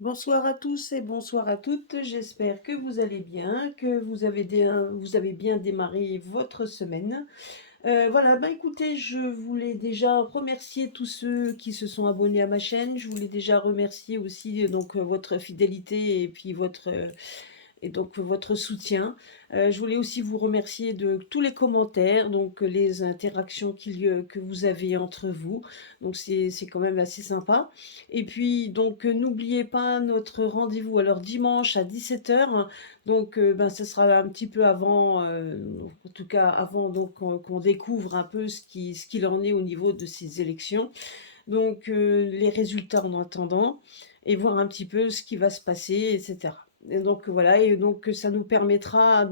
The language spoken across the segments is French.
Bonsoir à tous et bonsoir à toutes. J'espère que vous allez bien, que vous avez bien démarré votre semaine. Voilà, bah écoutez, je voulais déjà remercier tous ceux qui se sont abonnés à ma chaîne. Je voulais déjà remercier aussi votre fidélité et puis votre soutien. Je voulais aussi vous remercier de tous les commentaires, les interactions que vous avez entre vous. Donc c'est quand même assez sympa. Et puis n'oubliez pas notre rendez-vous alors dimanche à 17 h. Ce sera un petit peu avant, en tout cas avant qu'on découvre un peu ce qu'il en est au niveau de ces élections. Les résultats en attendant et voir un petit peu ce qui va se passer, etc. Et donc voilà, et donc ça nous permettra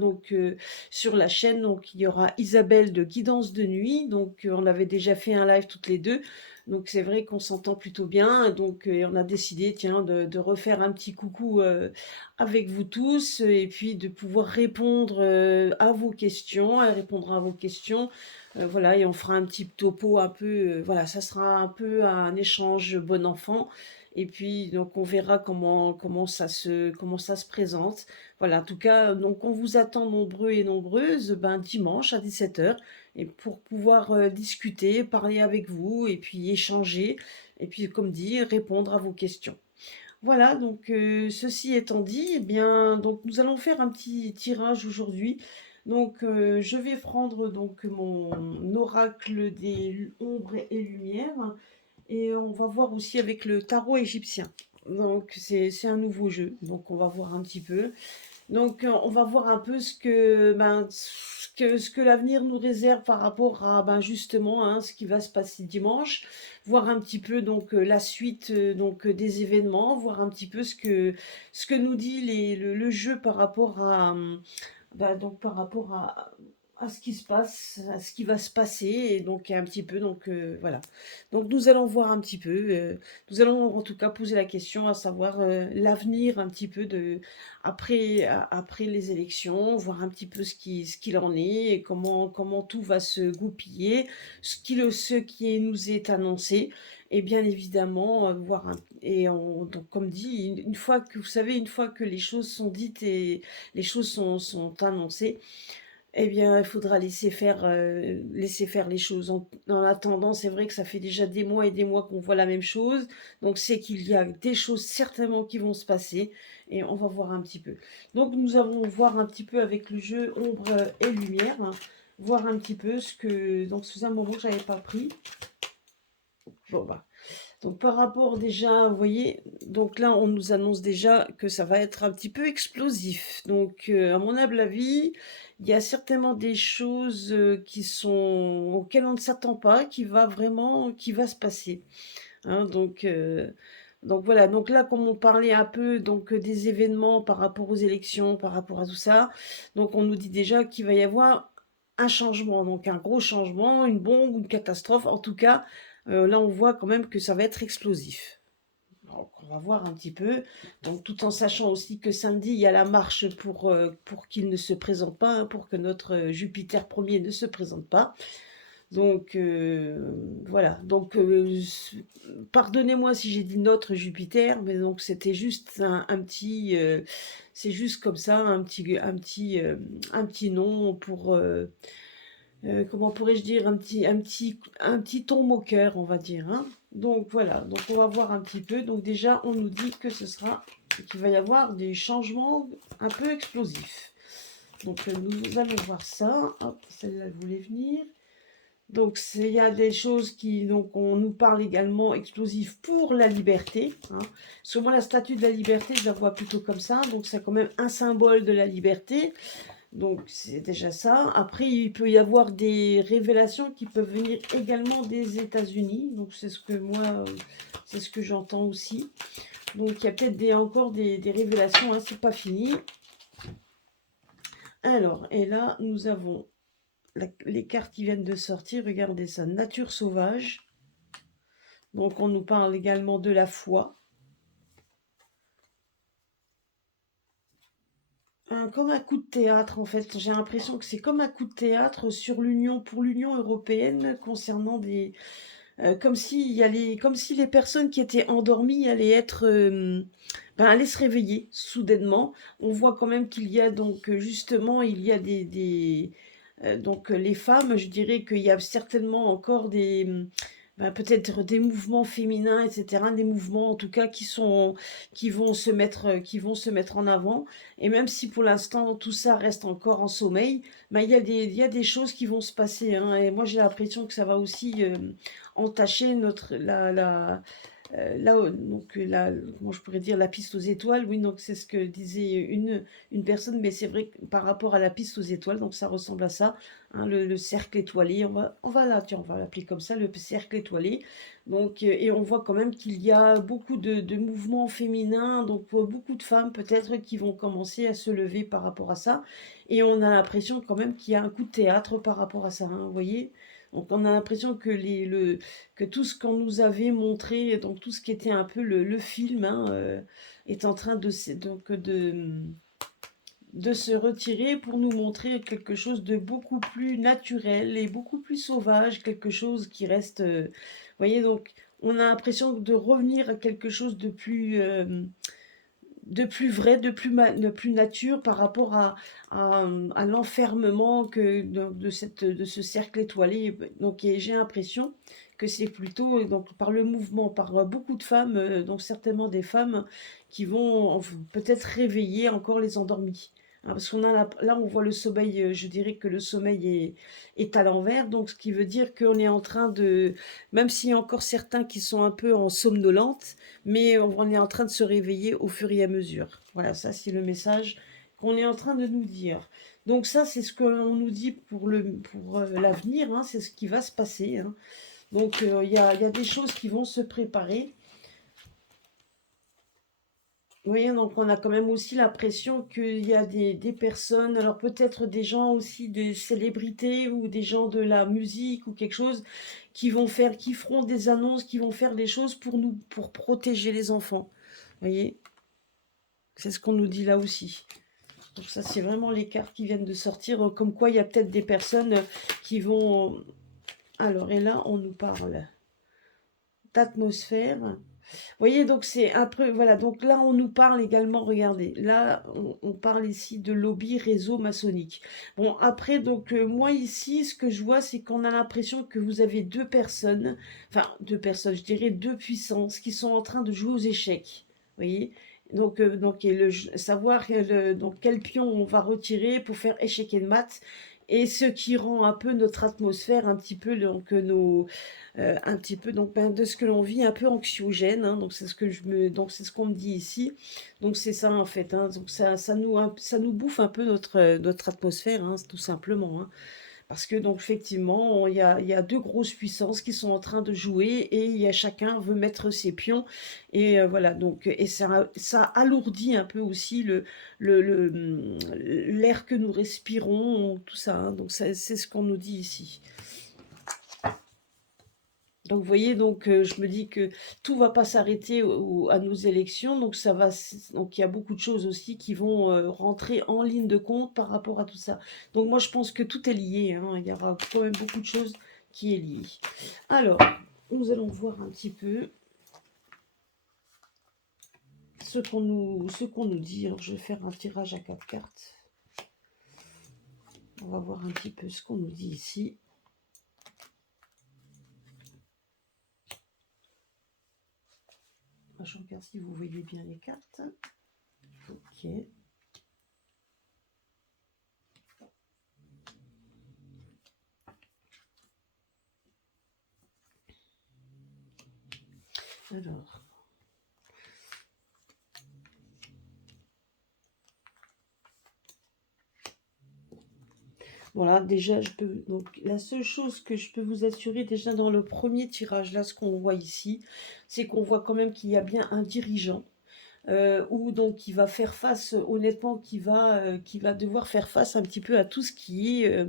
sur la chaîne, il y aura Isabelle de Guidance de Nuit, on avait déjà fait un live toutes les deux, donc c'est vrai qu'on s'entend plutôt bien, et on a décidé tiens de refaire un petit coucou avec vous tous et puis de pouvoir répondre à vos questions, elle répondra à vos questions. Voilà, et on fera un petit topo un peu, voilà, ça sera un peu un échange bon enfant. Et puis, donc, on verra comment ça se présente. Voilà, en tout cas, donc, on vous attend nombreux et nombreuses, ben, dimanche à 17 h, et pour pouvoir discuter, parler avec vous, et puis échanger, et puis, comme dit, répondre à vos questions. Voilà, ceci étant dit, eh bien, donc nous allons faire un petit tirage aujourd'hui. Je vais prendre mon oracle des ombres et lumières et on va voir aussi avec le tarot égyptien. Donc c'est un nouveau jeu, donc on va voir un petit peu. On va voir un peu ce que l'avenir nous réserve par rapport à justement hein, ce qui va se passer dimanche, voir un petit peu la suite des événements, voir un petit peu ce que nous dit le jeu par rapport par rapport à ce qui se passe, à ce qui va se passer, et donc un petit peu, voilà. Donc nous allons voir un petit peu, nous allons en tout cas poser la question à savoir l'avenir un petit peu après les élections, voir un petit peu ce qu'il en est, et comment tout va se goupiller, ce qui nous est annoncé, et bien évidemment, comme dit, une fois que, vous savez, une fois que les choses sont dites et les choses sont annoncées, eh bien, il faudra laisser faire les choses. En attendant, c'est vrai que ça fait déjà des mois et des mois qu'on voit la même chose. Donc, c'est qu'il y a des choses certainement qui vont se passer. Et on va voir un petit peu. Donc, nous allons voir un petit peu avec le jeu ombre et lumière, hein, voir un petit peu ce que... Donc, sous un moment que j'avais pas pris. Bon, bah. Donc, par rapport déjà, vous voyez, donc là, on nous annonce déjà que ça va être un petit peu explosif. À mon humble avis, il y a certainement des choses auxquelles on ne s'attend pas, qui va se passer. Hein. Donc voilà, donc là, comme on parlait un peu des événements par rapport aux élections, par rapport à tout ça, donc on nous dit déjà qu'il va y avoir un changement, donc un gros changement, une bombe, une catastrophe. En tout cas, là, on voit quand même que ça va être explosif. Donc, on va voir un petit peu. Donc, tout en sachant aussi que samedi, il y a la marche pour qu'il ne se présente pas, hein, pour que notre Jupiter premier ne se présente pas. Voilà. Pardonnez-moi si j'ai dit notre Jupiter, mais donc c'était juste c'est juste comme ça, un petit nom pour, comment pourrais-je dire, un petit ton moqueur, on va dire. Hein. Donc voilà, donc on va voir un petit peu. Donc déjà, on nous dit que qu'il va y avoir des changements un peu explosifs. Nous allons voir ça. Hop, celle-là voulait venir. Il y a des choses on nous parle également explosifs pour la liberté. Hein. Parce que moi, la statue de la liberté, je la vois plutôt comme ça. Donc c'est quand même un symbole de la liberté. Donc c'est déjà ça. Après, il peut y avoir des révélations qui peuvent venir également des États-Unis. Donc c'est ce que j'entends aussi. Donc il y a peut-être encore des révélations, hein, c'est pas fini. Alors, et là, nous avons les cartes qui viennent de sortir. Regardez ça, nature sauvage. Donc on nous parle également de la foi. Comme un coup de théâtre en fait. J'ai l'impression que c'est comme un coup de théâtre pour l'Union européenne concernant comme si les personnes qui étaient endormies allaient être, allaient se réveiller soudainement. On voit quand même qu'il y a donc, justement, il y a donc les femmes, je dirais qu'il y a certainement encore peut-être des mouvements féminins, etc., des mouvements en tout cas qui vont se mettre en avant. Et même si pour l'instant tout ça reste encore en sommeil, il y a des choses qui vont se passer, hein. Et moi j'ai l'impression que ça va aussi entacher comment je pourrais dire, la piste aux étoiles. Oui, donc c'est ce que disait une personne, mais c'est vrai que par rapport à la piste aux étoiles, donc ça ressemble à ça, hein, le cercle étoilé, on va l'appeler comme ça, le cercle étoilé. Donc, et on voit quand même qu'il y a beaucoup de mouvements féminins, donc beaucoup de femmes peut-être qui vont commencer à se lever par rapport à ça. Et on a l'impression quand même qu'il y a un coup de théâtre par rapport à ça, hein, vous voyez. Donc on a l'impression que tout ce qu'on nous avait montré, donc tout ce qui était un peu le film, hein, est en train de se retirer pour nous montrer quelque chose de beaucoup plus naturel et beaucoup plus sauvage, quelque chose qui reste, vous voyez, donc on a l'impression de revenir à quelque chose de plus vrai, de plus nature par rapport à l'enfermement de ce cercle étoilé. Donc j'ai l'impression que c'est plutôt donc, par le mouvement, par beaucoup de femmes, donc certainement des femmes qui vont peut-être réveiller encore les endormis. Hein, parce qu'on a là, on voit le sommeil, je dirais que le sommeil est à l'envers, donc ce qui veut dire qu'on est en train de, même s'il y a encore certains qui sont un peu en somnolente, mais on est en train de se réveiller au fur et à mesure. Voilà, ça c'est le message qu'on est en train de nous dire. Donc ça, c'est ce qu'on nous dit pour l'avenir, hein, c'est ce qui va se passer, hein. Donc il y a des choses qui vont se préparer. Vous voyez, donc on a quand même aussi l'impression qu'il y a des personnes, alors peut-être des gens aussi, des célébrités ou des gens de la musique ou quelque chose, qui feront des annonces, qui vont faire des choses pour nous, pour protéger les enfants. Vous voyez, c'est ce qu'on nous dit là aussi. Donc ça, c'est vraiment les cartes qui viennent de sortir, comme quoi il y a peut-être des personnes qui vont... Alors, et là, on nous parle d'atmosphère. Vous voyez, donc c'est un peu... Voilà, donc là, on nous parle également, regardez, là, on parle ici de lobby réseau maçonnique. Bon, après, donc, moi, ici, ce que je vois, c'est qu'on a l'impression que vous avez deux personnes, enfin, deux personnes, je dirais deux puissances, qui sont en train de jouer aux échecs. Vous voyez, donc et savoir donc, quel pion on va retirer pour faire échec et mat, et ce qui rend un peu notre atmosphère un petit peu, donc, un petit peu donc, de ce que l'on vit, un peu anxiogène, hein, donc c'est ce que donc c'est ce qu'on me dit ici, donc c'est ça en fait, hein, donc ça nous bouffe un peu notre atmosphère, hein, tout simplement, hein. Parce que donc effectivement, il y a deux grosses puissances qui sont en train de jouer et il y a chacun veut mettre ses pions, et voilà, donc et ça alourdit un peu aussi l'air que nous respirons, tout ça, hein, donc c'est ce qu'on nous dit ici. Donc vous voyez, donc je me dis que tout va pas s'arrêter à nos élections, donc donc il y a beaucoup de choses aussi qui vont rentrer en ligne de compte par rapport à tout ça. Donc moi je pense que tout est lié, hein, il y aura quand même beaucoup de choses qui est liées. Alors, nous allons voir un petit peu ce qu'on nous dit. Alors, je vais faire un tirage à 4 cartes. On va voir un petit peu ce qu'on nous dit ici. Je regarde si vous voyez bien les cartes. Ok. Alors. Voilà, déjà, donc, la seule chose que je peux vous assurer, déjà dans le premier tirage, là, ce qu'on voit ici, c'est qu'on voit quand même qu'il y a bien un dirigeant, ou donc qui va faire face, honnêtement, qui va devoir faire face un petit peu à tout ce qui est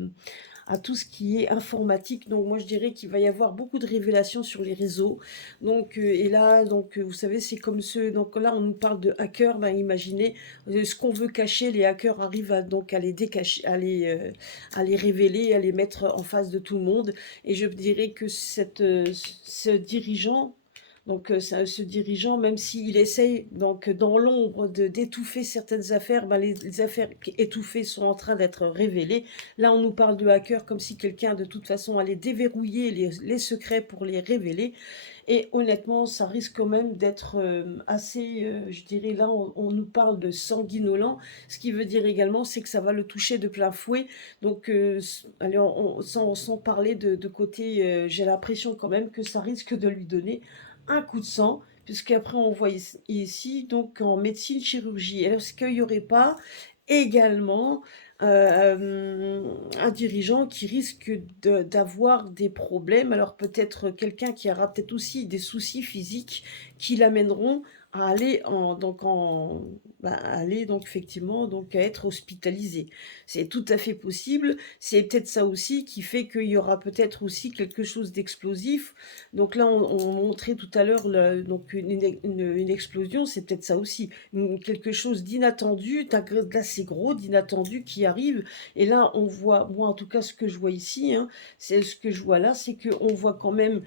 à tout ce qui est informatique. Donc moi je dirais qu'il va y avoir beaucoup de révélations sur les réseaux. Donc et là, donc vous savez, c'est comme ceux, donc là on nous parle de hackers, ben imaginez ce qu'on veut cacher, les hackers arrivent donc à les décacher, à les révéler, à les mettre en face de tout le monde. Et je dirais que ce dirigeant, donc ce dirigeant, même s'il essaye donc dans l'ombre d'étouffer certaines affaires, ben, les affaires étouffées sont en train d'être révélées. Là, on nous parle de hacker comme si quelqu'un de toute façon allait déverrouiller les secrets pour les révéler. Et honnêtement, ça risque quand même d'être assez, je dirais, là, on nous parle de sanguinolent, ce qui veut dire également, c'est que ça va le toucher de plein fouet. Donc, allez, sans parler de côté, j'ai l'impression quand même que ça risque de lui donner un coup de sang, puisqu'après on voit ici, donc en médecine chirurgie. Est-ce qu'il n'y aurait pas également un dirigeant qui risque d'avoir des problèmes, alors peut-être quelqu'un qui aura peut-être aussi des soucis physiques qui l'amèneront à aller aller donc effectivement donc à être hospitalisé. C'est tout à fait possible. C'est peut-être ça aussi qui fait qu'il y aura peut-être aussi quelque chose d'explosif. Donc là, on montrait tout à l'heure donc une explosion, c'est peut-être ça aussi, quelque chose d'inattendu, d'assez gros, d'inattendu qui arrive. Et là, on voit, moi en tout cas, ce que je vois ici, hein, c'est ce que je vois là, c'est qu'on voit quand même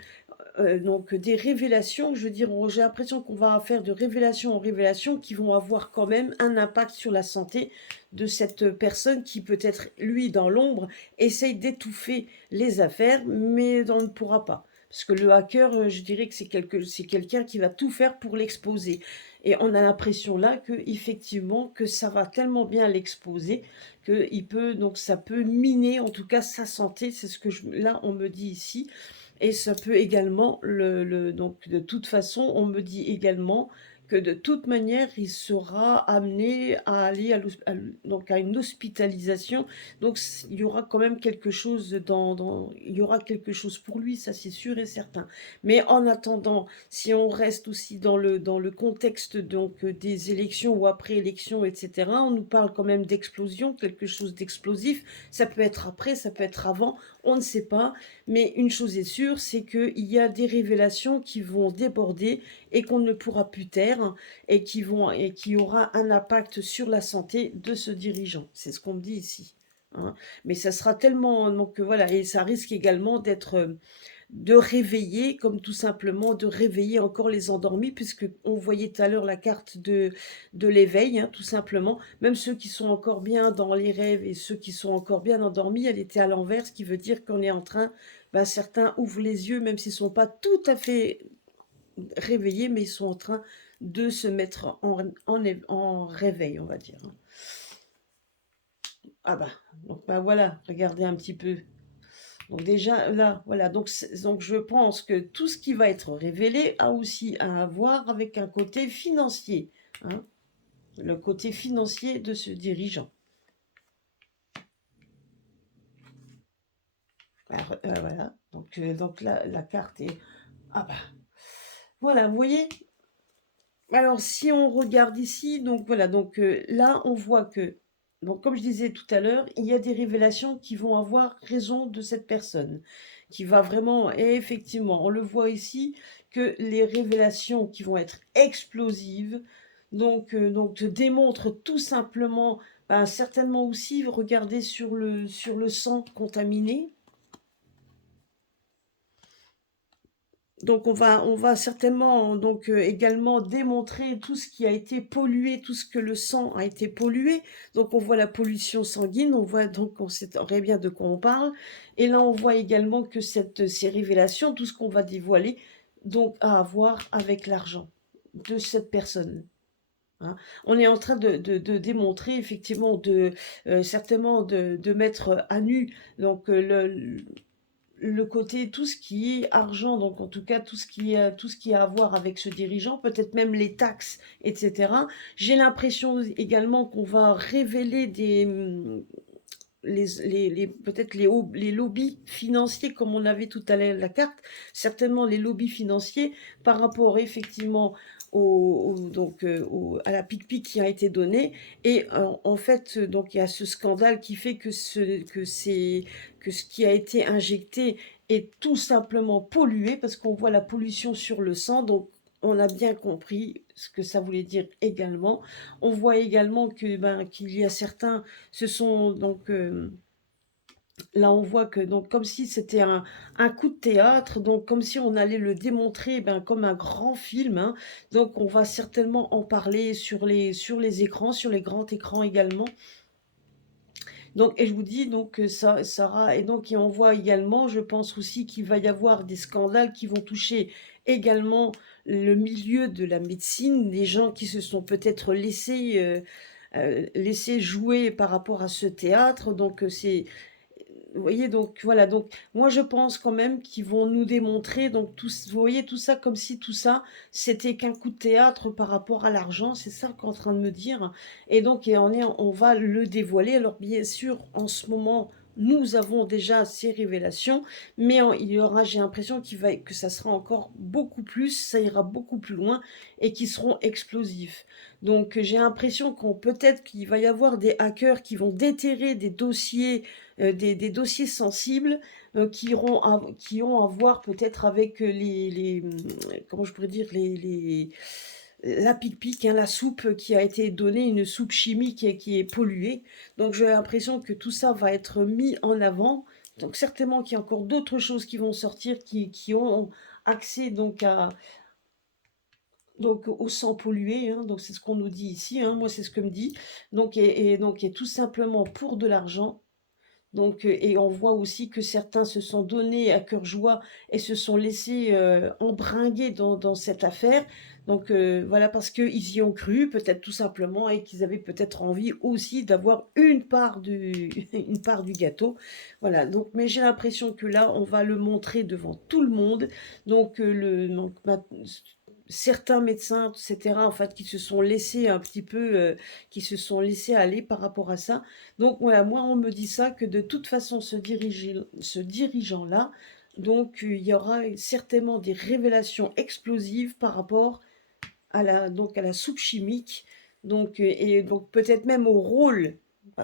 donc des révélations, je veux dire, j'ai l'impression qu'on va faire de révélation en révélation qui vont avoir quand même un impact sur la santé de cette personne qui peut-être, lui, dans l'ombre, essaye d'étouffer les affaires, mais on ne pourra pas. Parce que le hacker, je dirais que c'est quelqu'un qui va tout faire pour l'exposer. Et on a l'impression là que effectivement que ça va tellement bien l'exposer que donc ça peut miner en tout cas sa santé. C'est ce que là on me dit ici. Et ça peut également, donc de toute façon, on me dit également que de toute manière, il sera amené à aller donc à une hospitalisation. Donc il y aura quand même quelque chose il y aura quelque chose pour lui, ça c'est sûr et certain. Mais en attendant, si on reste aussi dans le contexte donc des élections ou après élections, etc., on nous parle quand même d'explosion, quelque chose d'explosif. Ça peut être après, ça peut être avant, on ne sait pas. Mais une chose est sûre, c'est qu'il y a des révélations qui vont déborder et qu'on ne pourra plus taire et qui aura un impact sur la santé de ce dirigeant. C'est ce qu'on me dit ici. Hein. Mais ça sera tellement, donc voilà, et ça risque également de réveiller, comme tout simplement de réveiller encore les endormis, puisque on voyait tout à l'heure la carte de l'éveil, hein, tout simplement. Même ceux qui sont encore bien dans les rêves et ceux qui sont encore bien endormis, elle était à l'envers, ce qui veut dire qu'on est en train, certains ouvrent les yeux, même s'ils ne sont pas tout à fait réveillés, mais ils sont en train de se mettre en réveil, on va dire. Ah donc voilà, regardez un petit peu. Donc déjà, là, voilà, donc je pense que tout ce qui va être révélé a aussi à voir avec un côté financier, hein, le côté financier de ce dirigeant. Alors, voilà, donc là, la carte est... Ah voilà, vous voyez. Alors, si on regarde ici, donc voilà, donc là, on voit que, donc comme je disais tout à l'heure, il y a des révélations qui vont avoir raison de cette personne, qui va vraiment, et effectivement, on le voit ici, que les révélations qui vont être explosives, donc démontrent tout simplement, certainement aussi, regardez sur le sang contaminé. Donc on va certainement donc également démontrer tout ce qui a été pollué, tout ce que le sang a été pollué. Donc on voit la pollution sanguine, on voit donc on sait très bien de quoi on parle. Et là on voit également que ces révélations, tout ce qu'on va dévoiler, donc a à voir avec l'argent de cette personne. Hein. On est en train de démontrer effectivement certainement de mettre à nu donc le côté, tout ce qui est argent, donc en tout cas tout ce qui a à voir avec ce dirigeant, peut-être même les taxes, etc. J'ai l'impression également qu'on va révéler peut-être les lobbies financiers, comme on avait tout à l'heure la carte, certainement les lobbies financiers par rapport effectivement à la pique-pique qui a été donnée. Et en fait, donc il y a ce scandale qui fait que ce qui a été injecté est tout simplement pollué, parce qu'on voit la pollution sur le sang. Donc on a bien compris ce que ça voulait dire également. On voit également qu'il y a certains, ce sont donc là, on voit que, donc, comme si c'était un coup de théâtre, donc comme si on allait le démontrer, comme un grand film, hein. Donc, on va certainement en parler sur les écrans, sur les grands écrans également. Donc, et je vous dis donc que ça, Sarah, et donc, et on voit également, je pense aussi qu'il va y avoir des scandales qui vont toucher également le milieu de la médecine, des gens qui se sont peut-être laissés jouer par rapport à ce théâtre. Donc, vous voyez, donc voilà, donc moi je pense quand même qu'ils vont nous démontrer, donc tout, vous voyez tout ça comme si tout ça c'était qu'un coup de théâtre par rapport à l'argent, c'est ça qu'on est en train de me dire. Et donc on va le dévoiler. Alors bien sûr, en ce moment, nous avons déjà ces révélations, mais il y aura, j'ai l'impression que ça sera encore beaucoup plus, ça ira beaucoup plus loin et qui seront explosifs. Donc j'ai l'impression qu'on peut-être qu'il va y avoir des hackers qui vont déterrer des dossiers sensibles qui ont à voir peut-être avec comment je pourrais dire, la pique-pique, hein, la soupe qui a été donnée, une soupe chimique qui est polluée. Donc j'ai l'impression que tout ça va être mis en avant. Donc certainement qu'il y a encore d'autres choses qui vont sortir qui ont accès donc au sang pollué, hein. Donc c'est ce qu'on nous dit ici, hein. Moi c'est ce que me dit. Donc et tout simplement pour de l'argent. Donc, et on voit aussi que certains se sont donnés à cœur joie et se sont laissés embringuer dans cette affaire. Donc voilà, parce qu'ils y ont cru, peut-être tout simplement, et qu'ils avaient peut-être envie aussi d'avoir une part du gâteau. Voilà, donc, mais j'ai l'impression que là, on va le montrer devant tout le monde. Donc, certains médecins, etc., en fait, qui se sont laissés un petit peu, qui se sont laissés aller par rapport à ça. Donc voilà, moi on me dit ça, que de toute façon ce dirigeant-là, donc il y aura certainement des révélations explosives par rapport à la soupe chimique, donc et donc peut-être même au rôle.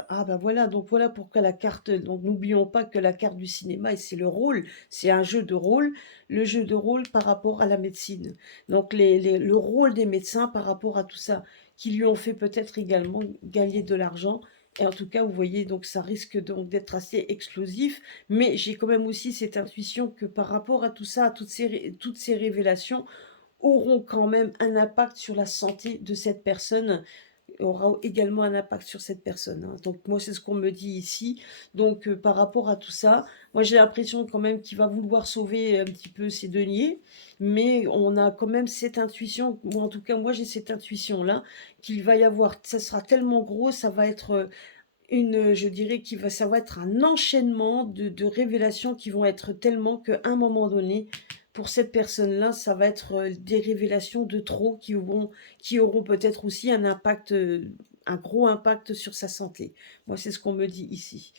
Ah ben voilà, donc voilà pourquoi la carte, donc n'oublions pas que la carte du cinéma, et c'est le rôle, c'est un jeu de rôle, le jeu de rôle par rapport à la médecine. Donc le rôle des médecins par rapport à tout ça, qui lui ont fait peut-être également gagner de l'argent. Et en tout cas, vous voyez, donc ça risque donc d'être assez explosif, mais j'ai quand même aussi cette intuition que par rapport à tout ça, à toutes ces révélations, auront quand même un impact sur la santé de cette personne, aura également un impact sur cette personne, hein. Donc moi, c'est ce qu'on me dit ici. Donc par rapport à tout ça, moi j'ai l'impression quand même qu'il va vouloir sauver un petit peu ses deniers, mais on a quand même cette intuition, ou en tout cas moi j'ai cette intuition-là, qu'il va y avoir, ça sera tellement gros, ça va être je dirais ça va être un enchaînement de révélations qui vont être tellement qu'à un moment donné, pour cette personne-là, ça va être des révélations de trop qui auront peut-être aussi un impact, un gros impact sur sa santé. Moi, c'est ce qu'on me dit ici.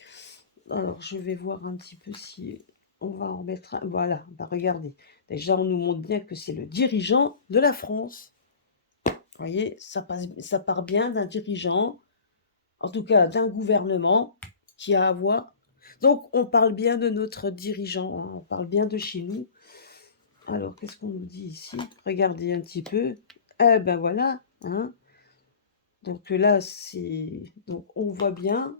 Alors, je vais voir un petit peu si on va en mettre un. Voilà, bah regardez. Déjà, on nous montre bien que c'est le dirigeant de la France. Vous voyez, ça part bien d'un dirigeant, en tout cas d'un gouvernement qui a à voir. Donc, on parle bien de notre dirigeant, hein, on parle bien de chez nous. Alors, qu'est-ce qu'on nous dit ici? Regardez un petit peu. Eh ben voilà, hein. Donc là, donc on voit bien.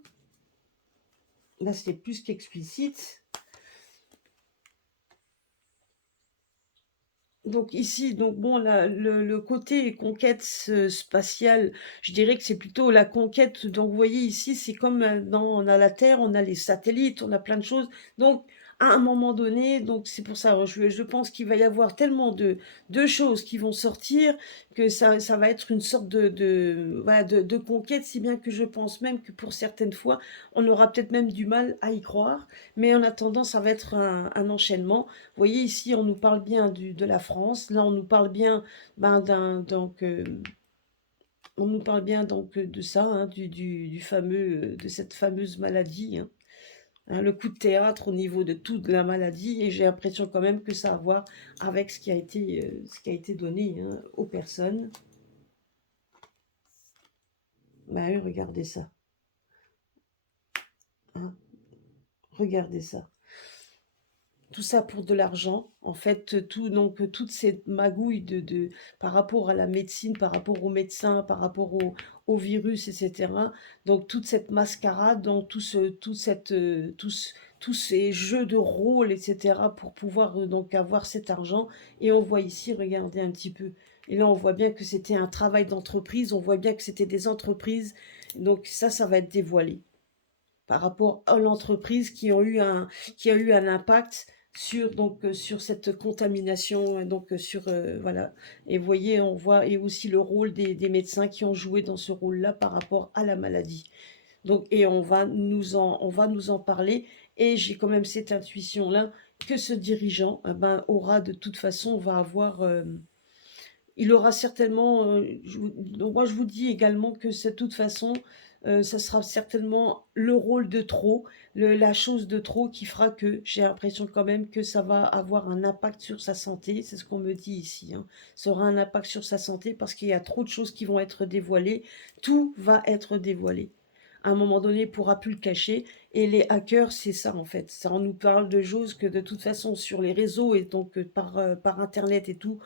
Là, c'est plus qu'explicite. Donc ici, donc bon, le côté conquête spatiale, je dirais que c'est plutôt la conquête. Donc vous voyez ici, c'est comme on a la Terre, on a les satellites, on a plein de choses. Donc à un moment donné, donc c'est pour ça, je pense qu'il va y avoir tellement de choses qui vont sortir que ça va être une sorte voilà, de conquête, si bien que je pense même que pour certaines fois, on aura peut-être même du mal à y croire. Mais en attendant, ça va être un enchaînement. Vous voyez ici, on nous parle bien de la France. Là, on nous parle bien on nous parle bien donc de ça, hein, de cette fameuse maladie, hein. hein, le coup de théâtre au niveau de toute la maladie, et j'ai l'impression quand même que ça a à voir avec ce qui a été donné, hein, aux personnes. Bah oui, regardez ça, hein, regardez ça. Tout ça pour de l'argent. En fait, toute cette magouille par rapport à la médecine, par rapport aux médecins, par rapport au virus, etc. Donc toute cette mascarade, donc tous ces jeux de rôle, etc. pour pouvoir donc avoir cet argent. Et on voit ici, regardez un petit peu. Et là, on voit bien que c'était un travail d'entreprise. On voit bien que c'était des entreprises. Donc ça va être dévoilé par rapport à l'entreprise qui a eu un impact sur, sur cette contamination, sur, voilà. Et vous voyez, on voit, et aussi le rôle des médecins qui ont joué dans ce rôle-là par rapport à la maladie. Donc, et on va nous en parler. Et j'ai quand même cette intuition-là que ce dirigeant, aura de toute façon, va avoir, il aura certainement, donc moi je vous dis également que c'est de toute façon, ça sera certainement le rôle de trop, la chose de trop qui fera que j'ai l'impression quand même que ça va avoir un impact sur sa santé, c'est ce qu'on me dit ici, hein. Ça aura un impact sur sa santé parce qu'il y a trop de choses qui vont être dévoilées, tout va être dévoilé. À un moment donné, il ne pourra plus le cacher. Et les hackers, c'est ça en fait. Ça, on nous parle de choses que de toute façon sur les réseaux et donc par Internet et tout,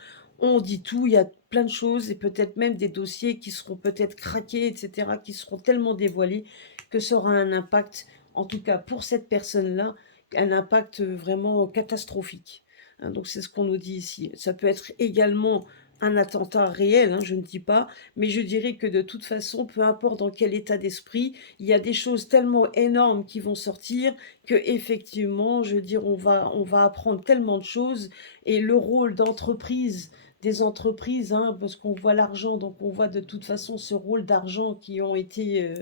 on dit tout, il y a plein de choses et peut-être même des dossiers qui seront peut-être craqués, etc., qui seront tellement dévoilés que ça aura un impact, en tout cas pour cette personne-là, un impact vraiment catastrophique, hein. Donc c'est ce qu'on nous dit ici. Ça peut être également un attentat réel, hein, je ne dis pas, mais je dirais que de toute façon, peu importe dans quel état d'esprit, il y a des choses tellement énormes qui vont sortir que effectivement, je veux dire, on va apprendre tellement de choses et le rôle d'entreprise des entreprises, hein, parce qu'on voit l'argent, donc on voit de toute façon ce rôle d'argent qui ont été,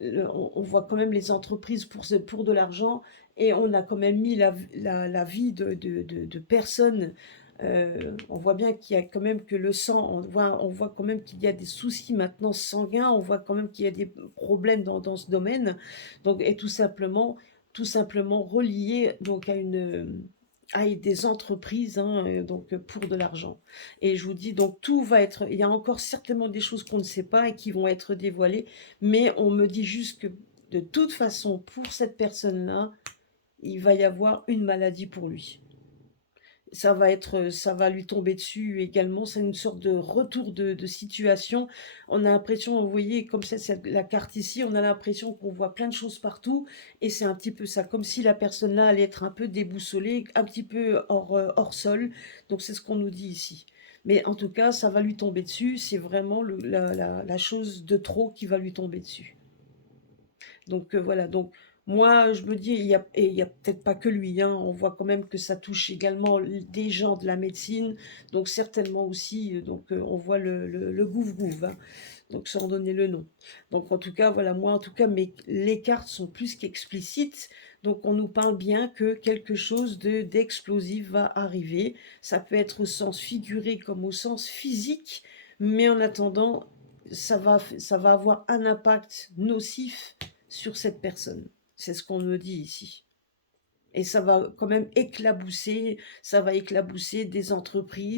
on voit quand même les entreprises pour de l'argent, et on a quand même mis la vie de personnes. On voit bien qu'il y a quand même que le sang, on voit quand même qu'il y a des soucis maintenant sanguins, on voit quand même qu'il y a des problèmes dans ce domaine, donc, et tout simplement relié donc à des entreprises, hein, donc pour de l'argent. Et je vous dis, donc tout va être, il y a encore certainement des choses qu'on ne sait pas et qui vont être dévoilées, mais on me dit juste que de toute façon, pour cette personne-là, il va y avoir une maladie pour lui. Ça va lui tomber dessus également. C'est une sorte de retour de situation. On a l'impression, vous voyez, comme ça, c'est la carte ici, on a l'impression qu'on voit plein de choses partout. Et c'est un petit peu ça, comme si la personne-là allait être un peu déboussolée, un petit peu hors sol. Donc c'est ce qu'on nous dit ici. Mais en tout cas, ça va lui tomber dessus. C'est vraiment la chose de trop qui va lui tomber dessus. Donc voilà, donc moi je me dis, et il y a peut-être pas que lui, hein, on voit quand même que ça touche également des gens de la médecine, donc certainement aussi, on voit le gouv-gouv, hein, donc sans donner le nom. Donc en tout cas, voilà, moi en tout cas, les cartes sont plus qu'explicites, donc on nous parle bien que quelque chose d'explosif va arriver. Ça peut être au sens figuré comme au sens physique, mais en attendant, ça va avoir un impact nocif sur cette personne. C'est ce qu'on me dit ici. Et ça va éclabousser des entreprises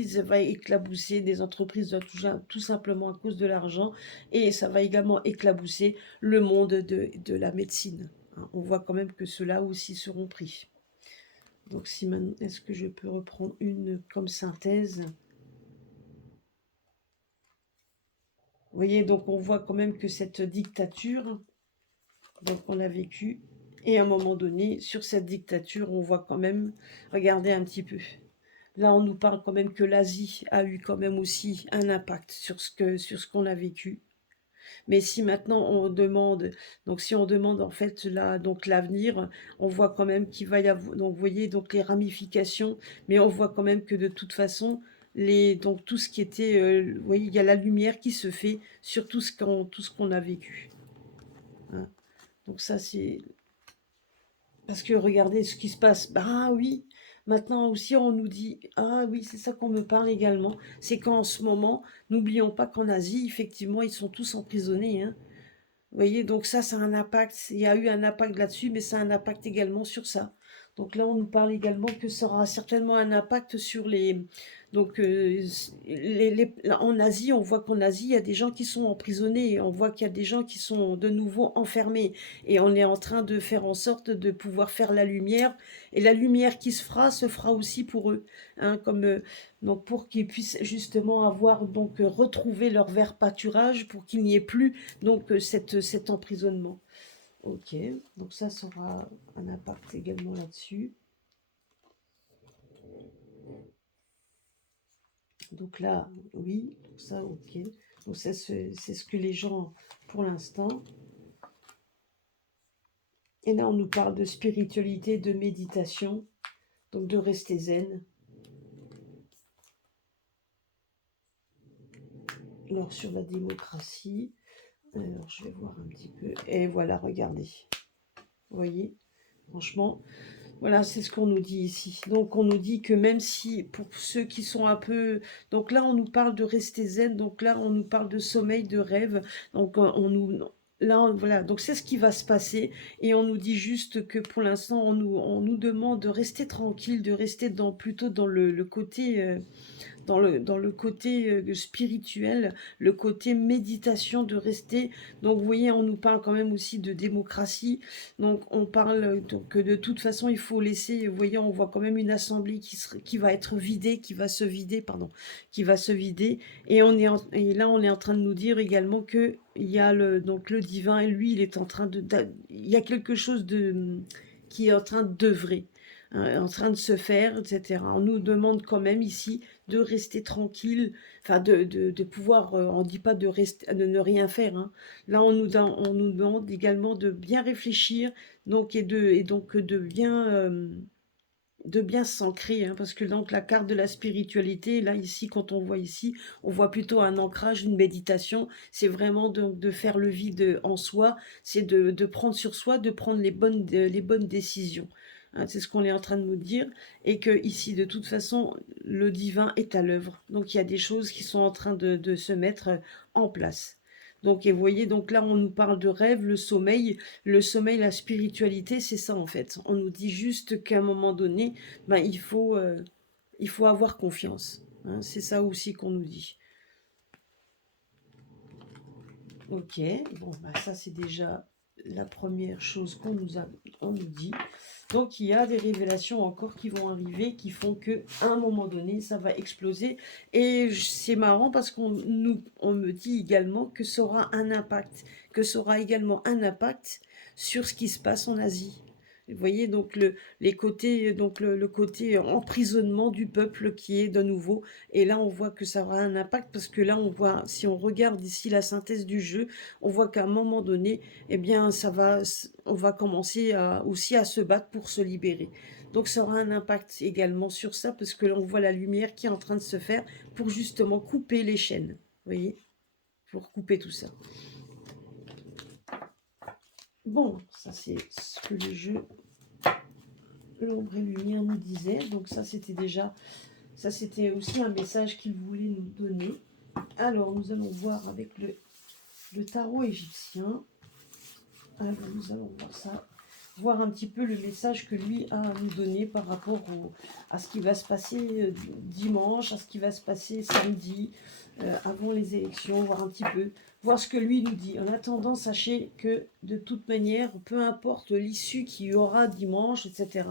tout simplement à cause de l'argent, et ça va également éclabousser le monde de la médecine, hein. On voit quand même que ceux-là aussi seront pris. Donc si maintenant, est-ce que je peux reprendre une comme synthèse? Vous voyez, donc on voit quand même que cette dictature, donc on a vécu, et à un moment donné, sur cette dictature, on voit quand même, regardez un petit peu, là on nous parle quand même que l'Asie a eu quand même aussi un impact sur ce qu'on a vécu. Mais si maintenant on demande, donc si on demande en fait là, donc l'avenir, on voit quand même qu'il va y avoir, donc vous voyez donc les ramifications, mais on voit quand même que de toute façon, donc tout ce qui était, vous voyez, il y a la lumière qui se fait sur tout ce qu'on a vécu, hein. Donc ça c'est parce que regardez ce qui se passe. Ah oui, maintenant aussi on nous dit, ah oui, c'est ça qu'on me parle également, c'est qu'en ce moment, n'oublions pas qu'en Asie, effectivement, ils sont tous emprisonnés, hein. Vous voyez, donc ça a un impact. Il y a eu un impact là-dessus, mais ça a un impact également sur ça. Donc là, on nous parle également que ça aura certainement un impact sur les... Donc, en Asie, on voit qu'en Asie, il y a des gens qui sont emprisonnés. On voit qu'il y a des gens qui sont de nouveau enfermés. Et on est en train de faire en sorte de pouvoir faire la lumière. Et la lumière qui se fera aussi pour eux. Hein, comme, donc pour qu'ils puissent justement avoir, donc retrouver leur vert pâturage, pour qu'il n'y ait plus donc cet emprisonnement. Ok, donc ça aura un impact également là-dessus. Donc là, oui, ça, ok. Donc ça, c'est ce que les gens, pour l'instant. Et là, on nous parle de spiritualité, de méditation, donc de rester zen. Alors, sur la démocratie, alors je vais voir un petit peu. Et voilà, regardez. Vous voyez, franchement, voilà, c'est ce qu'on nous dit ici. Donc, on nous dit que même si, pour ceux qui sont un peu... Donc là, on nous parle de rester zen. Donc là, on nous parle de sommeil, de rêve. Donc, on nous... Là, voilà, donc c'est ce qui va se passer. Et on nous dit juste que pour l'instant, on nous demande de rester tranquille, de rester plutôt dans le côté... dans le côté spirituel, le côté méditation, de rester. Donc vous voyez, on nous parle quand même aussi de démocratie. Donc on parle donc, que de toute façon, il faut laisser, vous voyez, on voit quand même une assemblée qui va être vidée, qui va se vider, pardon, qui va se vider. Et, et là, on est en train de nous dire également que il y a donc le divin, et lui, il est en train il y a quelque chose qui est en train d'œuvrer, hein, en train de se faire, etc. On nous demande quand même ici de rester tranquille, enfin de pouvoir, on ne dit pas de, de ne rien faire. Hein. Là, on nous demande également de bien réfléchir, donc, et donc de bien s'ancrer, hein, parce que donc la carte de la spiritualité, là ici, quand on voit ici, on voit plutôt un ancrage, une méditation, c'est vraiment de faire le vide en soi, c'est de prendre sur soi, de prendre les bonnes décisions. Hein, c'est ce qu'on est en train de nous dire, et que ici, de toute façon, le divin est à l'œuvre. Donc il y a des choses qui sont en train de se mettre en place. Donc, et vous voyez, donc là, on nous parle de rêve, le sommeil, la spiritualité, c'est ça en fait. On nous dit juste qu'à un moment donné, ben, il faut avoir confiance. Hein, c'est ça aussi qu'on nous dit. Ok, bon, ben, ça c'est déjà la première chose on nous dit. Donc il y a des révélations encore qui vont arriver, qui font que à un moment donné, ça va exploser. Et c'est marrant parce on me dit également que ça aura un impact, que ça aura également un impact sur ce qui se passe en Asie. Vous voyez donc les côtés, donc le côté emprisonnement du peuple qui est de nouveau. Et là, on voit que ça aura un impact parce que là, on voit, si on regarde ici la synthèse du jeu, on voit qu'à un moment donné, eh bien, on va commencer aussi à se battre pour se libérer. Donc ça aura un impact également sur ça, parce que l'on voit la lumière qui est en train de se faire pour justement couper les chaînes. Vous voyez, pour couper tout ça. Bon, ça c'est ce que le jeu l'ombre et lumière nous disait. Donc ça c'était aussi un message qu'il voulait nous donner. Alors nous allons voir avec le tarot égyptien. Alors nous allons voir ça, voir un petit peu le message que lui a à nous donner par rapport à ce qui va se passer dimanche, à ce qui va se passer samedi, avant les élections, voir un petit peu, voir ce que lui nous dit. En attendant, sachez que de toute manière, peu importe l'issue qu'il y aura dimanche, etc.,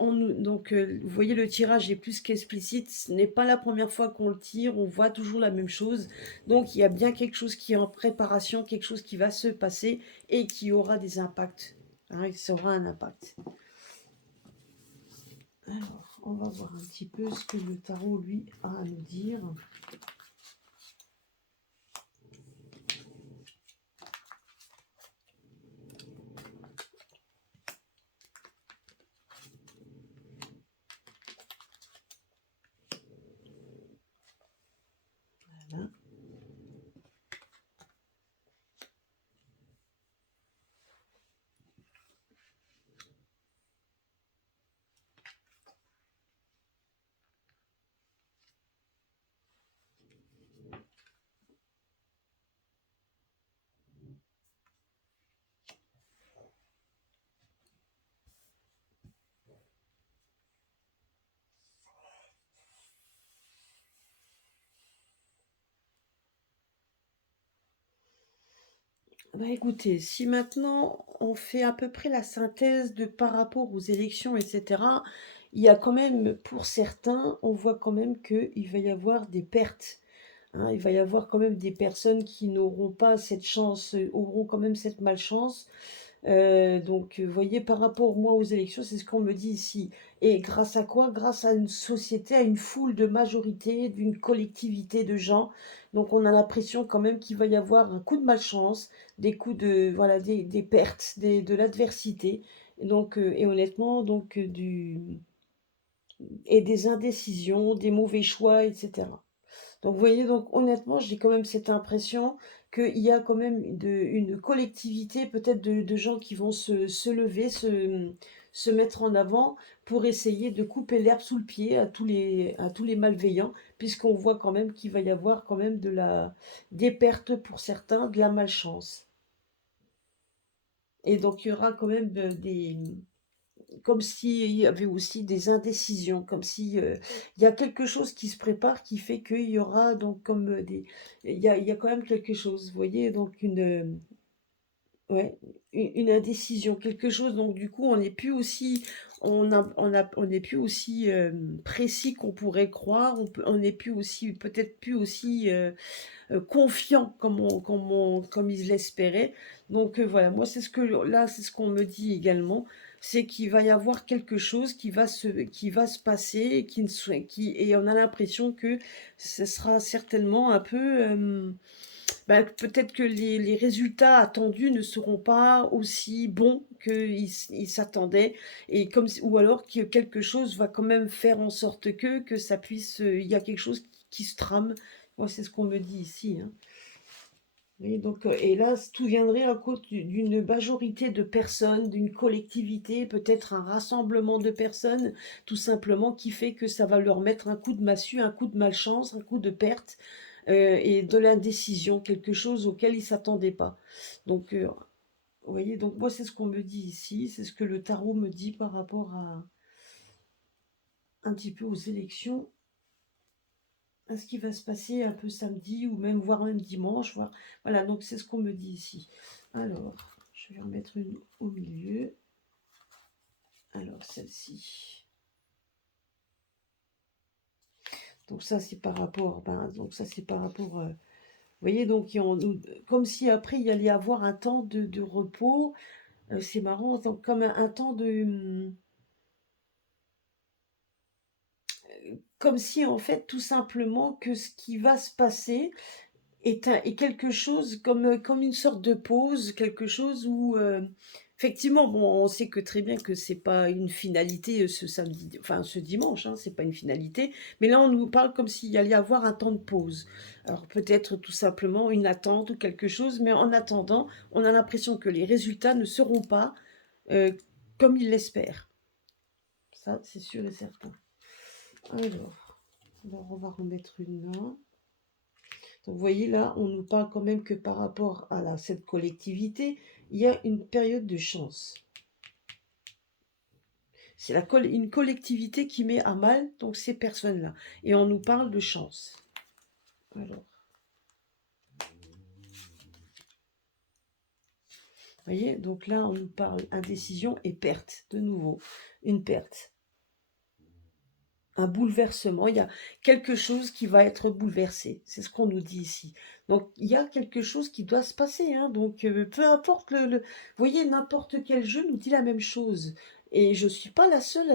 donc, vous voyez, le tirage est plus qu'explicite. Ce n'est pas la première fois qu'on le tire, on voit toujours la même chose. Donc, il y a bien quelque chose qui est en préparation, quelque chose qui va se passer et qui aura des impacts. Hein, ça aura un impact. Alors, on va voir un petit peu ce que le tarot, lui, a à nous dire. Voilà. Bah, écoutez, si maintenant on fait à peu près la synthèse de par rapport aux élections et cetera, il y a quand même pour certains, on voit quand même qu'il va y avoir des pertes, hein. Il va y avoir quand même des personnes qui n'auront pas cette chance, auront quand même cette malchance. Donc, vous voyez, par rapport, moi, aux élections, c'est ce qu'on me dit ici. Et grâce à quoi? Grâce à une société, à une foule de majorité, d'une collectivité de gens. Donc, on a l'impression quand même qu'il va y avoir un coup de malchance, des coups de, voilà, des pertes, de l'adversité. Et donc, et honnêtement, donc, et des indécisions, des mauvais choix, etc. Donc, vous voyez, donc honnêtement, j'ai quand même cette impression qu'il y a quand même une collectivité peut-être de gens qui vont se lever, se mettre en avant pour essayer de couper l'herbe sous le pied à tous les malveillants, puisqu'on voit quand même qu'il va y avoir quand même des pertes pour certains, de la malchance. Et donc, il y aura quand même comme s'il y avait aussi des indécisions, comme si il y a quelque chose qui se prépare qui fait qu'il y aura donc comme il y a quand même quelque chose, vous voyez, donc ouais, une indécision, quelque chose, donc du coup on n'est plus aussi, on n'est plus aussi précis qu'on pourrait croire, on n'est plus aussi, peut-être plus aussi confiant comme ils l'espéraient. Donc voilà, moi c'est ce que là, c'est ce qu'on me dit également, c'est qu'il va y avoir quelque chose qui va se passer et qui ne soit, qui, et on a l'impression que ce sera certainement un peu, bah, peut-être que les résultats attendus ne seront pas aussi bons qu'ils s'attendaient, et ou alors que quelque chose va quand même faire en sorte que ça puisse, il y a quelque chose qui se trame. Moi, c'est ce qu'on me dit ici, hein. Et donc, et là, tout viendrait à cause d'une majorité de personnes, d'une collectivité, peut-être un rassemblement de personnes, tout simplement, qui fait que ça va leur mettre un coup de massue, un coup de malchance, un coup de perte, et de l'indécision, quelque chose auquel ils ne s'attendaient pas. Donc, vous voyez, donc moi, c'est ce qu'on me dit ici, c'est ce que le tarot me dit par rapport à un petit peu aux élections, à ce qui va se passer un peu samedi ou même voire même dimanche, voire voilà, donc c'est ce qu'on me dit ici. Alors, je vais en mettre une au milieu. Alors celle-ci. Donc ça c'est par rapport, donc ça c'est par rapport, vous voyez, donc comme si après il allait y avoir un temps de repos. C'est marrant, donc comme un temps comme si en fait tout simplement que ce qui va se passer est quelque chose comme, comme une sorte de pause, quelque chose où, effectivement, bon, on sait que très bien que c'est pas une finalité, ce samedi, enfin ce dimanche, hein, c'est pas une finalité, mais là on nous parle comme s'il allait y avoir un temps de pause. Alors peut-être tout simplement une attente ou quelque chose, mais en attendant, on a l'impression que les résultats ne seront pas euh, comme ils l'espèrent. Ça, c'est sûr et certain. Alors on va remettre une là. Donc, vous voyez, là, on nous parle quand même que par rapport à cette collectivité, il y a une période de chance. C'est une collectivité qui met à mal donc ces personnes-là. Et on nous parle de chance. Alors, vous voyez, donc là, on nous parle indécision et perte, de nouveau. Une perte. Un bouleversement, il y a quelque chose qui va être bouleversé, c'est ce qu'on nous dit ici. Donc il y a quelque chose qui doit se passer, hein. Donc peu importe vous voyez, n'importe quel jeu nous dit la même chose. Et je ne suis pas la seule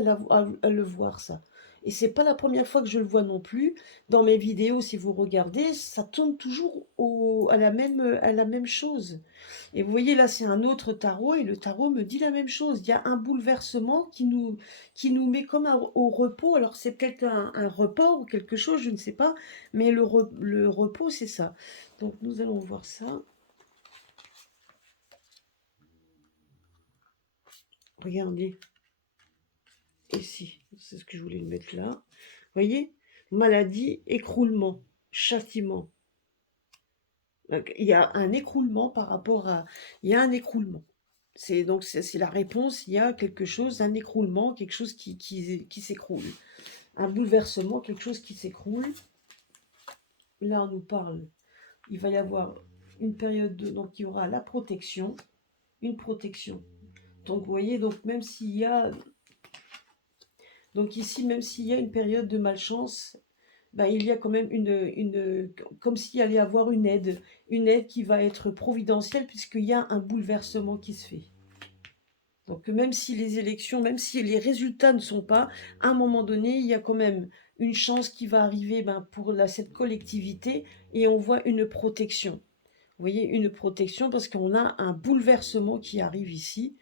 à le voir, ça. Et c'est pas la première fois que je le vois non plus. Dans mes vidéos, si vous regardez, ça tourne toujours à la même chose. Et vous voyez, là, c'est un autre tarot, et le tarot me dit la même chose. Il y a un bouleversement qui nous met comme au repos. Alors c'est peut-être un report ou quelque chose, je ne sais pas, mais le repos, c'est ça. Donc nous allons voir ça. Regardez, ici, c'est ce que je voulais le mettre là. Vous voyez, maladie, écroulement, châtiment. Donc, il y a un écroulement par rapport à... Il y a un écroulement. C'est la réponse, il y a quelque chose, un écroulement, quelque chose qui s'écroule. Un bouleversement, quelque chose qui s'écroule. Là, on nous parle, il va y avoir une période de... Donc, il y aura la protection, une protection. Donc, vous voyez, donc même s'il y a... Donc ici, même s'il y a une période de malchance, ben, il y a quand même comme s'il allait y avoir une aide qui va être providentielle puisqu'il y a un bouleversement qui se fait. Donc même si les élections, même si les résultats ne sont pas, à un moment donné, il y a quand même une chance qui va arriver ben, pour cette collectivité et on voit une protection. Vous voyez, une protection parce qu'on a un bouleversement qui arrive ici.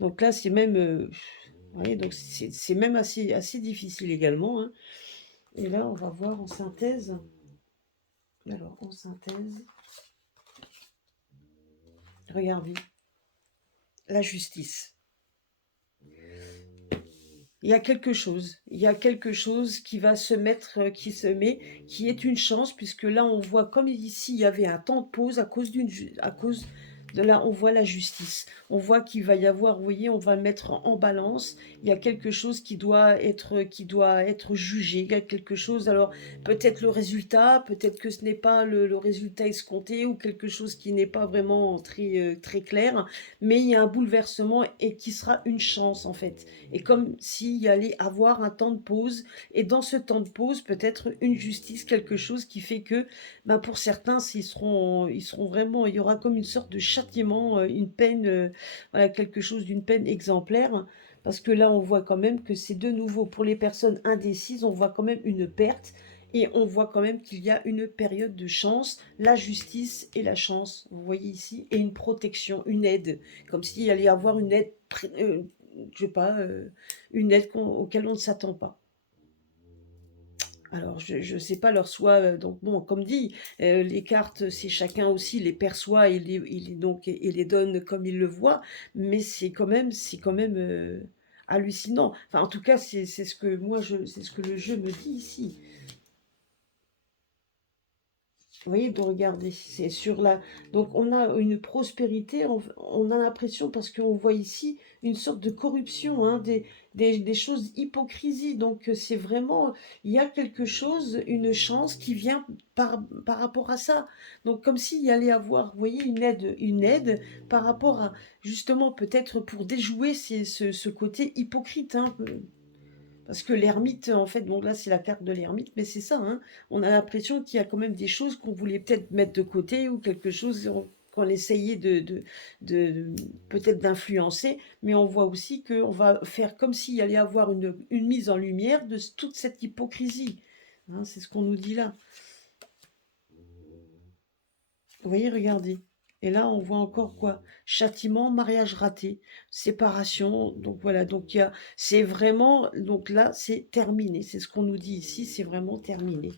Donc là, c'est même, vous voyez, donc c'est même assez difficile également, hein. Et là, on va voir en synthèse. Alors, en synthèse, regardez, la justice. Il y a quelque chose qui va se mettre, qui se met, qui est une chance, puisque là, on voit comme ici, il y avait un temps de pause à cause de là, on voit la justice. On voit qu'il va y avoir, vous voyez, on va le mettre en balance. Il y a quelque chose qui doit être jugé. Il y a quelque chose, alors peut-être le résultat, peut-être que ce n'est pas le résultat escompté ou quelque chose qui n'est pas vraiment très clair, mais il y a un bouleversement et qui sera une chance en fait. Et comme s'il y allait avoir un temps de pause, et dans ce temps de pause, peut-être une justice, quelque chose qui fait que, ben pour certains, ils seront vraiment, il y aura comme une sorte de châtiment, une peine, voilà, quelque chose d'une peine exemplaire, parce que là, on voit quand même que c'est de nouveau, pour les personnes indécises, on voit quand même une perte, et on voit quand même qu'il y a une période de chance, la justice et la chance, vous voyez ici, et une protection, une aide, comme s'il allait y avoir une aide je sais pas, une aide auquel on ne s'attend pas. Alors, je sais pas leur soi, donc bon, comme dit, les cartes, c'est chacun aussi les perçoit donc, et les donne comme il le voit, mais c'est quand même hallucinant. Enfin, en tout cas, c'est ce que c'est ce que le jeu me dit ici. Vous voyez, donc regardez, c'est sur la... Donc on a une prospérité, on a l'impression, parce qu'on voit ici une sorte de corruption, hein, des choses hypocrisie. Donc c'est vraiment, il y a quelque chose, une chance qui vient par rapport à ça. Donc comme s'il y allait avoir, vous voyez, une aide par rapport à, justement, peut-être pour déjouer ce côté hypocrite, hein. Parce que l'ermite, en fait, bon là c'est la carte de l'ermite, mais c'est ça, hein. On a l'impression qu'il y a quand même des choses qu'on voulait peut-être mettre de côté ou quelque chose qu'on essayait de peut-être d'influencer, mais on voit aussi qu'on va faire comme s'il allait y avoir une mise en lumière de toute cette hypocrisie, hein, c'est ce qu'on nous dit là. Vous voyez, regardez. Et là, on voit encore quoi? Châtiment, mariage raté, séparation. Donc voilà, donc c'est vraiment, donc là, c'est terminé. C'est ce qu'on nous dit ici, c'est vraiment terminé.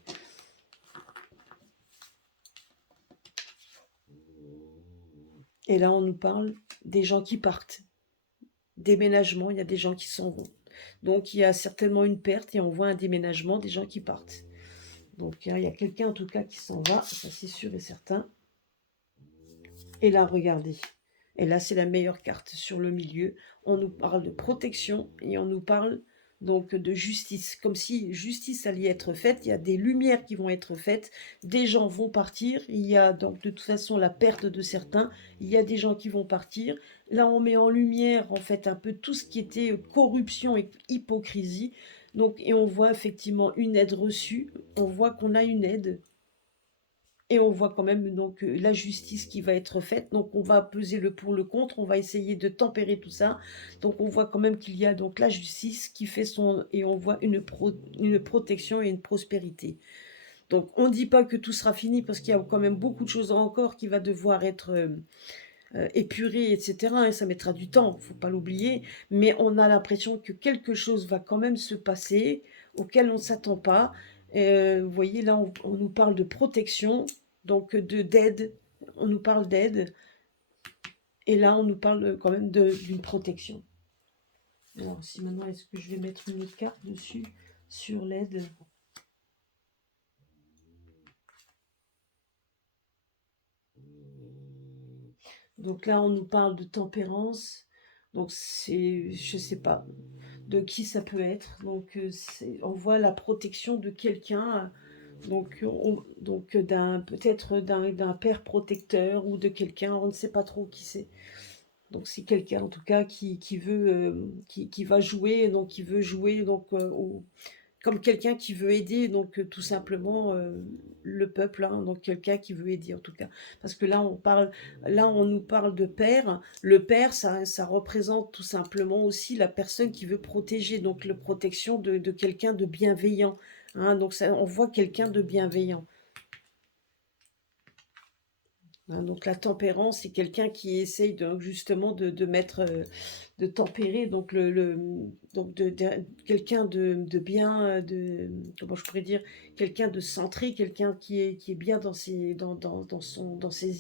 Et là, on nous parle des gens qui partent. Déménagement, il y a des gens qui s'en vont. Donc il y a certainement une perte et on voit un déménagement des gens qui partent. Donc il y a quelqu'un en tout cas qui s'en va, ça c'est sûr et certain. Et là, regardez. Et là, c'est la meilleure carte sur le milieu. On nous parle de protection et on nous parle donc de justice. Comme si justice allait être faite. Il y a des lumières qui vont être faites. Des gens vont partir. Il y a donc de toute façon la perte de certains. Il y a des gens qui vont partir. Là, on met en lumière en fait un peu tout ce qui était corruption et hypocrisie. Donc, et on voit effectivement une aide reçue. On voit qu'on a une aide. Et on voit quand même donc la justice qui va être faite. Donc on va peser le pour, le contre, on va essayer de tempérer tout ça. Donc on voit quand même qu'il y a donc la justice qui fait son... Et on voit une protection et une prospérité. Donc on ne dit pas que tout sera fini parce qu'il y a quand même beaucoup de choses encore qui va devoir être épurées, etc. Et ça mettra du temps, faut pas l'oublier. Mais on a l'impression que quelque chose va quand même se passer auquel on ne s'attend pas. Vous voyez, là, on nous parle de protection, donc d'aide. On nous parle d'aide. Et là, on nous parle quand même d'une protection. Alors, si maintenant, est-ce que je vais mettre une autre carte dessus, sur l'aide? Donc là, on nous parle de tempérance. Donc c'est, je sais pas de qui ça peut être. Donc on voit la protection de quelqu'un. Donc peut-être d'un père protecteur ou de quelqu'un, on ne sait pas trop qui c'est. Donc c'est quelqu'un en tout cas qui veut, qui va jouer, donc qui veut jouer donc, comme quelqu'un qui veut aider, donc tout simplement, le peuple, hein, donc quelqu'un qui veut aider en tout cas. Parce que là on nous parle de père. Le père, ça représente tout simplement aussi la personne qui veut protéger, donc la protection de quelqu'un de bienveillant, hein, donc ça, on voit quelqu'un de bienveillant. Hein, donc la tempérance, c'est quelqu'un qui essaye justement de mettre, de tempérer, donc donc quelqu'un de bien, comment je pourrais dire, quelqu'un de centré, quelqu'un qui est bien dans ses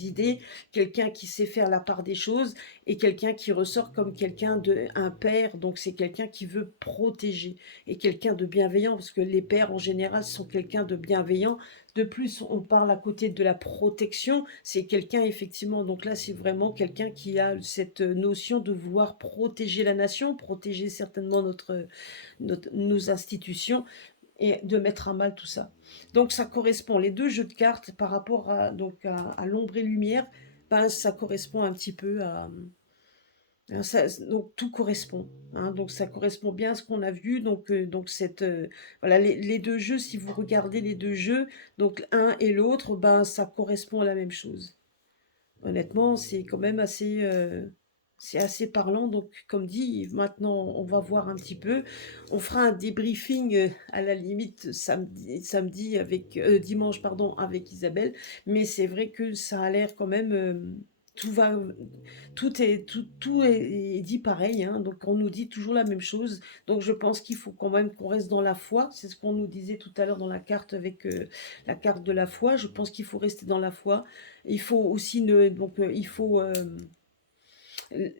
idées, quelqu'un qui sait faire la part des choses, et quelqu'un qui ressort comme quelqu'un un père, donc c'est quelqu'un qui veut protéger, et quelqu'un de bienveillant, parce que les pères en général sont quelqu'un de bienveillant. De plus, on parle à côté de la protection, c'est quelqu'un effectivement, donc là c'est vraiment quelqu'un qui a cette notion de vouloir protéger la nation, protéger certainement nos institutions, et de mettre à mal tout ça. Donc ça correspond, les deux jeux de cartes par rapport à l'ombre et lumière, ben, ça correspond un petit peu à, hein, donc tout correspond, hein, donc ça correspond bien à ce qu'on a vu, donc voilà, les deux jeux, si vous regardez les deux jeux, donc l'un et l'autre, ben ça correspond à la même chose. Honnêtement, c'est quand même c'est assez parlant, donc comme dit, maintenant on va voir un petit peu, on fera un débriefing, à la limite samedi dimanche pardon, avec Isabelle, mais c'est vrai que ça a l'air quand même, tout va tout est dit pareil, hein, donc on nous dit toujours la même chose. Donc je pense qu'il faut quand même qu'on reste dans la foi. C'est ce qu'on nous disait tout à l'heure dans la carte avec, la carte de la foi. Je pense qu'il faut rester dans la foi. Il faut aussi il faut,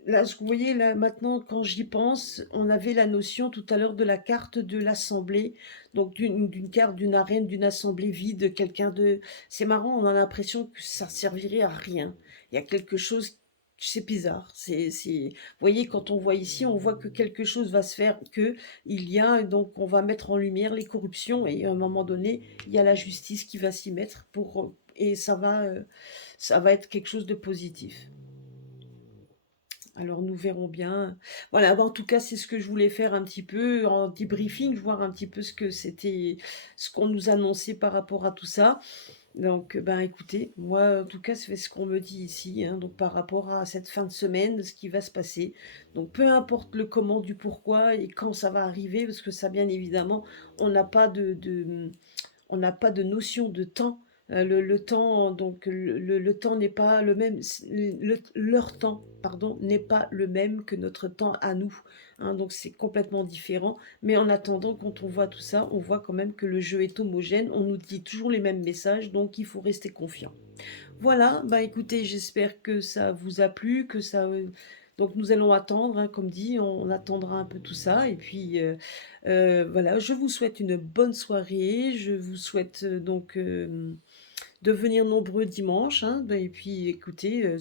là, vous voyez, là, maintenant, quand j'y pense, on avait la notion tout à l'heure de la carte de l'assemblée, donc d'une carte d'une arène, d'une assemblée vide, quelqu'un de... C'est marrant, on a l'impression que ça servirait à rien. Il y a quelque chose, c'est bizarre. Vous voyez, quand on voit ici, on voit que quelque chose va se faire, donc on va mettre en lumière les corruptions, et à un moment donné, il y a la justice qui va s'y mettre et ça va être quelque chose de positif. Alors nous verrons bien. Voilà, bah, en tout cas, c'est ce que je voulais faire un petit peu en debriefing, voir un petit peu ce qu'on nous annonçait par rapport à tout ça. Donc, ben écoutez, moi, en tout cas, c'est ce qu'on me dit ici, hein, donc par rapport à cette fin de semaine, ce qui va se passer. Donc, peu importe le comment, du pourquoi et quand ça va arriver, parce que ça, bien évidemment, on n'a pas on n'a pas de notion de temps. Le temps, donc le temps n'est pas le même, leur temps, pardon, n'est pas le même que notre temps à nous, hein, donc c'est complètement différent. Mais en attendant, quand on voit tout ça, on voit quand même que le jeu est homogène, on nous dit toujours les mêmes messages, donc il faut rester confiant. Voilà, bah écoutez, j'espère que ça vous a plu, donc nous allons attendre, hein, comme dit, on attendra un peu tout ça. Et puis voilà, je vous souhaite une bonne soirée. Je vous souhaite de venir nombreux dimanche, hein. Bah, et puis écoutez,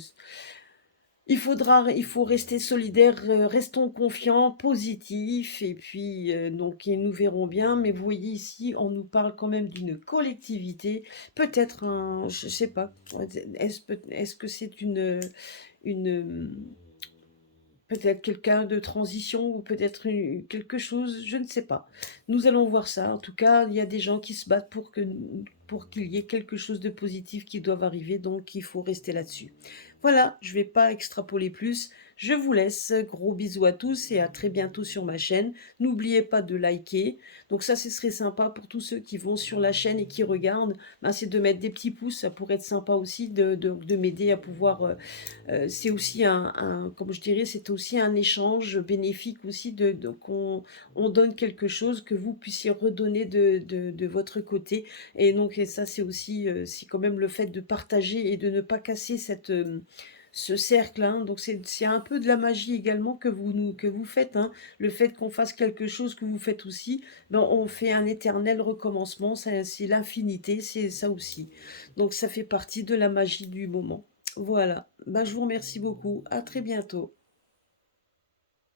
il faut rester solidaire, restons confiants, positifs, et puis et nous verrons bien. Mais vous voyez ici, on nous parle quand même d'une collectivité, peut-être je sais pas, est-ce que c'est une peut-être quelqu'un de transition, ou peut-être quelque chose, je ne sais pas. Nous allons voir ça. En tout cas, il y a des gens qui se battent pour qu'il y ait quelque chose de positif qui doit arriver, donc il faut rester là-dessus. Voilà, je ne vais pas extrapoler plus. Je vous laisse. Gros bisous à tous et à très bientôt sur ma chaîne. N'oubliez pas de liker. Donc ça, ce serait sympa pour tous ceux qui vont sur la chaîne et qui regardent. Ben, c'est de mettre des petits pouces. Ça pourrait être sympa aussi de m'aider à pouvoir... c'est aussi comme je dirais, c'est aussi un échange bénéfique aussi qu'on on donne quelque chose que vous puissiez redonner de votre côté. Et donc, et ça, c'est aussi, c'est quand même le fait de partager et de ne pas casser ce cercle, hein. Donc c'est un peu de la magie également que vous faites, hein. Le fait qu'on fasse quelque chose que vous faites aussi, ben on fait un éternel recommencement, c'est l'infinité, c'est ça aussi. Donc ça fait partie de la magie du moment. Voilà, ben, je vous remercie beaucoup, à très bientôt.